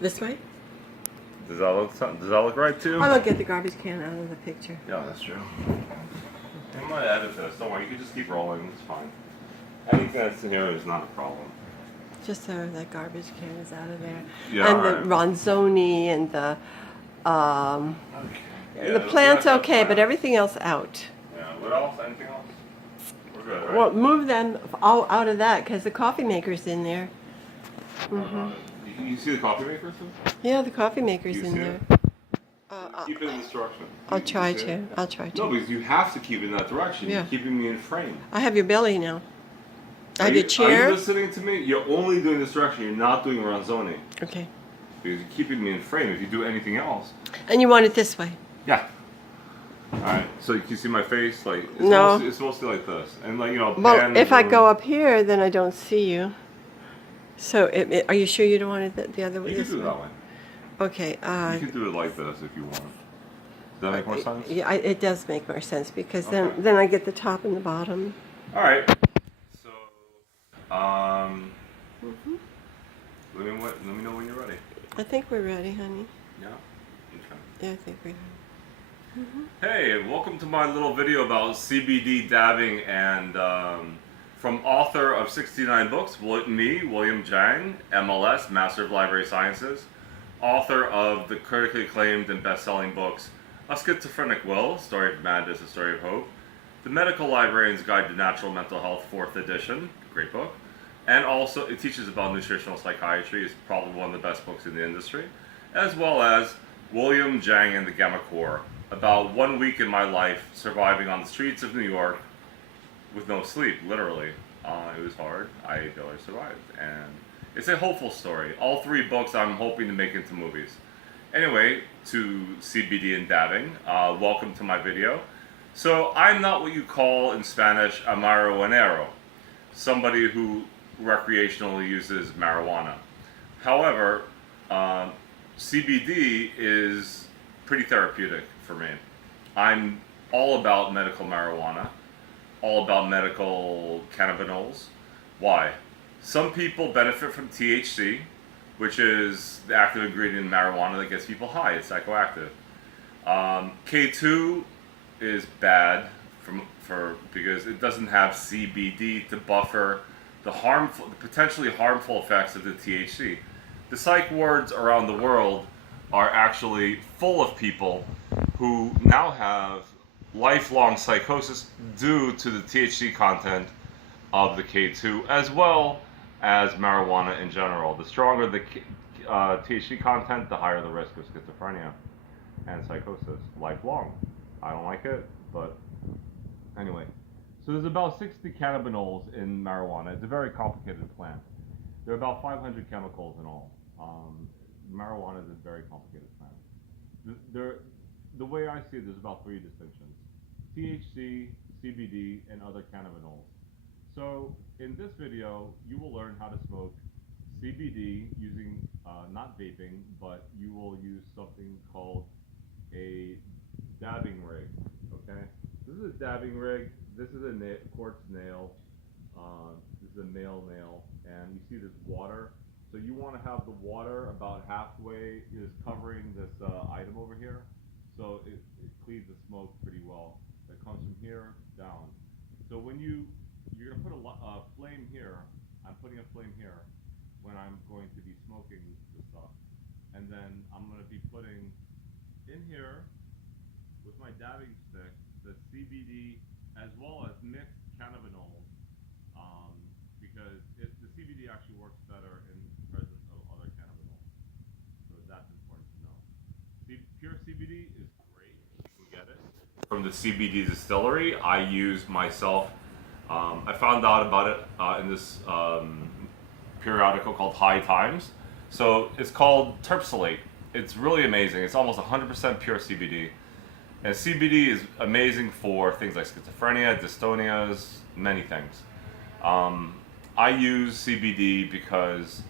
This way? Does that look right too? I will get the garbage can out of the picture. Yeah, that's true. I'm gonna edit this. Don't worry. You can just keep rolling. It's fine. Anything that's in here is not a problem. Just so that garbage can is out of there. Yeah, And the ronzoni and the Okay. the plant's okay, but everything else out. Yeah. What else? Anything else? We're good, right? Well, move them all out of that because the coffee maker's in there. You see the coffee maker too? Yeah, the coffee maker's You in see there. it? Keep it in this direction. I'll You try see to. it? I'll try to. No, because you have to keep it in that direction. Yeah. You're keeping me in frame. I have your belly now. I have Are your chair. Are you listening to me? You're only doing this direction. You're not doing Ronzoni. Okay. Because you're keeping me in frame. If you do anything else. And you want it this way? Yeah. Alright, so you can see my face? Like, it's No. It's mostly like this. And like, you know, Well, if I go up here, then I don't see you. So, are you sure you don't want it the other way? You can do it that way. Okay. You can do it like this if you want. Does that make more sense? Yeah, it does make more sense because Okay. then I get the top and the bottom. Alright. So, let me know when you're ready. I think we're ready, honey. Yeah? Okay. Yeah, I think we're ready. Hey, welcome to my little video about CBD dabbing and from author of 69 books, me, William Jang, MLS, Master of Library Sciences, author of the critically acclaimed and best-selling books, A Schizophrenic Will, Story of Madness, A Story of Hope, The Medical Librarian's Guide to Natural Mental Health, 4th edition, great book, and also it teaches about nutritional psychiatry, it's probably one of the best books in the industry, as well as William Jang and the Gamma Core, about 1 week in my life surviving on the streets of New York with no sleep, literally. It was hard. I survived. And it's a hopeful story. All 3 books I'm hoping to make into movies. Anyway, to CBD and dabbing, welcome to my video. So I'm not what you call in Spanish a marihuanero, somebody who recreationally uses marijuana. However, CBD is pretty therapeutic for me. I'm all about medical marijuana, all about medical cannabinoids. Why? Some people benefit from THC, which is the active ingredient in marijuana that gets people high. It's psychoactive. K2 is bad because it doesn't have CBD to buffer the potentially harmful effects of the THC. The psych wards around the world are actually full of people who now have lifelong psychosis due to the THC content of the K2 as well as marijuana in general. The stronger the THC content, the higher the risk of schizophrenia and psychosis lifelong. I don't like it, but anyway. So there's about 60 cannabinoids in marijuana. It's a very complicated plant. There are about 500 chemicals in all. Marijuana is a very complicated plant. The way I see it, there's about 3 distinctions: THC, CBD, and other cannabinoids. So in this video, you will learn how to smoke CBD using not vaping, but you will use something called a dabbing rig. Okay, this is a dabbing rig. This is a quartz nail. This is a male nail, and you see this water. So you want to have the water about halfway is covering this item over here, so it cleaves the smoke pretty well. That comes from here down. So when you're going to put a flame here, I'm putting a flame here when I'm going to be smoking the stuff. And then I'm going to be putting in here with my dabbing stick the CBD as well as mixed cannabinoids, because the CBD actually works better in the presence of other cannabinoids. So that's important to know. Pure CBD is great. You can get it from the CBD distillery. I use myself. I found out about it in this periodical called High Times. So it's called terpsilate. It's really amazing. It's almost 100% pure CBD. And CBD is amazing for things like schizophrenia, dystonias, many things. I use CBD because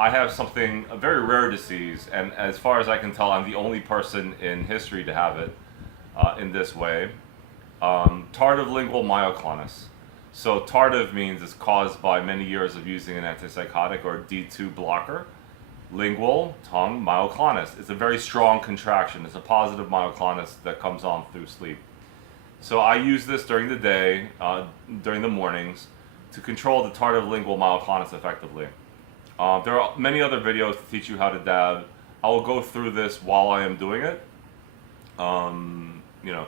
I have a very rare disease, and as far as I can tell, I'm the only person in history to have it in this way. Tardive lingual myoclonus. So tardive means it's caused by many years of using an antipsychotic or D2 blocker. lingual, tongue, myoclonus. It's a very strong contraction. It's a positive myoclonus that comes on through sleep. So I use this during the day, during the mornings, to control the tardive lingual myoclonus effectively. There are many other videos to teach you how to dab. I will go through this while I am doing it. You know,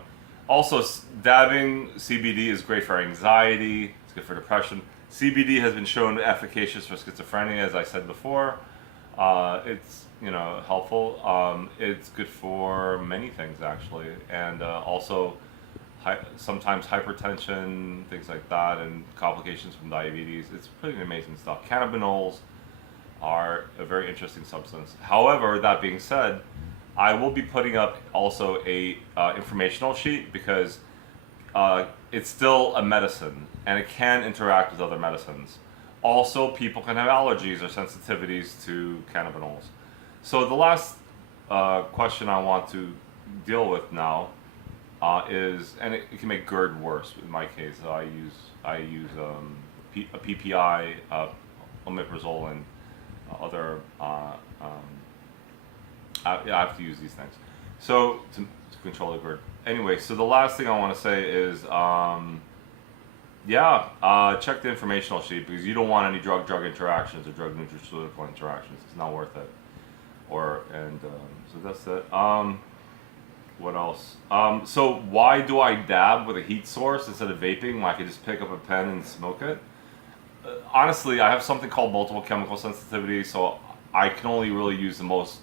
also dabbing CBD is great for anxiety. It's good for depression. CBD has been shown efficacious for schizophrenia, as I said before. It's helpful. It's good for many things actually, and also sometimes hypertension, things like that, and complications from diabetes. It's pretty amazing stuff. Cannabinoids are a very interesting substance. However, that being said, I will be putting up also a informational sheet because it's still a medicine and it can interact with other medicines. Also, people can have allergies or sensitivities to cannabinoids. So the last question I want to deal with now is, and it can make GERD worse. In my case, I use a PPI, omeprazole, and other. I have to use these things. So to control the GERD. Anyway, so the last thing I want to say is, check the informational sheet because you don't want any drug interactions or drug nutraceutical interactions. It's not worth it. So that's it. What else? So why do I dab with a heat source instead of vaping when I could just pick up a pen and smoke it? Honestly, I have something called multiple chemical sensitivity, so I can only really use the most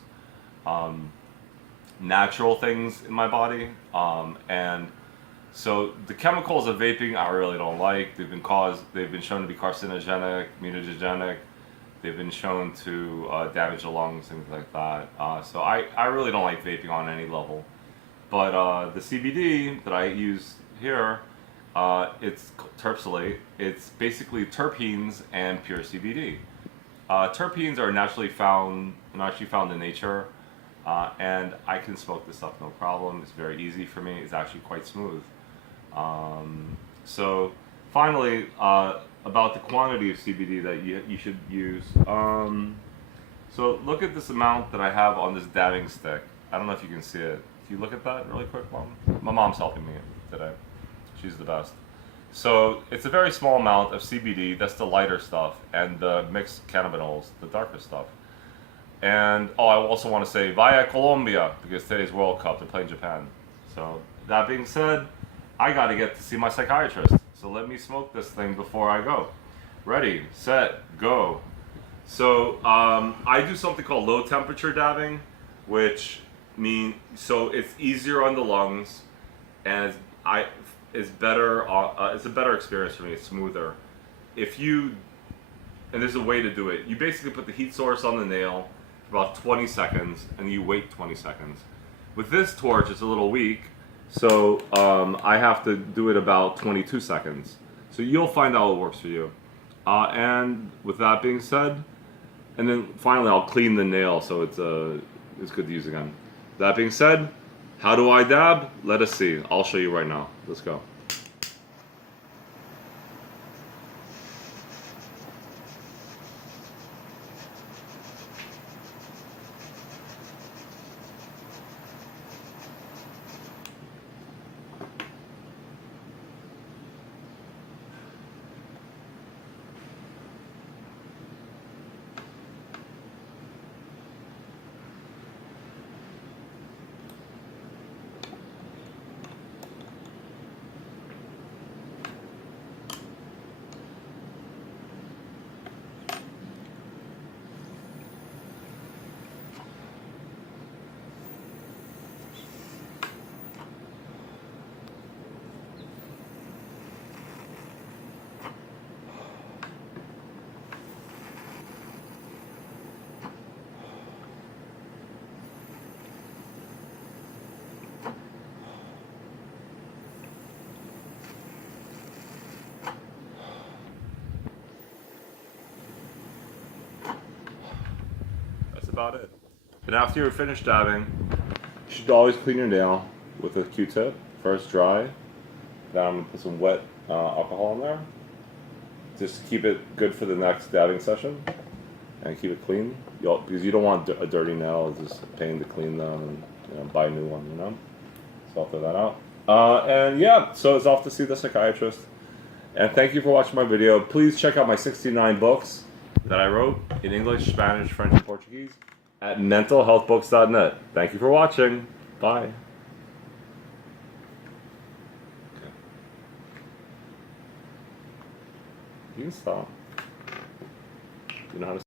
natural things in my body. And so the chemicals of vaping I really don't like. They've been shown to be carcinogenic, mutagenic. They've been shown to damage the lungs, things like that. So I really don't like vaping on any level. But the CBD that I use here, it's terpsilate. It's basically terpenes and pure CBD. Terpenes are naturally found in nature, and I can smoke this stuff no problem. It's very easy for me. It's actually quite smooth. So finally, about the quantity of CBD that you should use. So look at this amount that I have on this dabbing stick. I don't know if you can see it. Can you look at that really quick, Mom? My mom's helping me today. She's the best. So it's a very small amount of CBD. That's the lighter stuff, and the mixed cannabinoids, the darker stuff. And I also want to say Via Colombia, because today's World Cup, they're playing Japan. So that being said, I got to get to see my psychiatrist. So let me smoke this thing before I go. Ready, set, go. So I do something called low temperature dabbing, which means so it's easier on the lungs, and it's better. It's a better experience for me. It's smoother. And there's a way to do it. You basically put the heat source on the nail for about 20 seconds, and you wait 20 seconds. With this torch, it's a little weak, so I have to do it about 22 seconds. So you'll find out what works for you. And with that being said, and then finally I'll clean the nail so it's good to use again. That being said, how do I dab? Let us see. I'll show you right now. Let's go. About it. And after you're finished dabbing, you should always clean your nail with a Q-tip. First dry, then I'm gonna put some wet alcohol in there. Just keep it good for the next dabbing session. and keep it clean. Because you don't want a dirty nail. It's just a pain to clean them and buy a new one. So I'll throw that out. And yeah, so it's off to see the psychiatrist. And thank you for watching my video. Please check out my 69 books that I wrote in English, Spanish, French, and Portuguese at mentalhealthbooks.net. Thank you for watching. Bye. Okay. You can stop. You know how to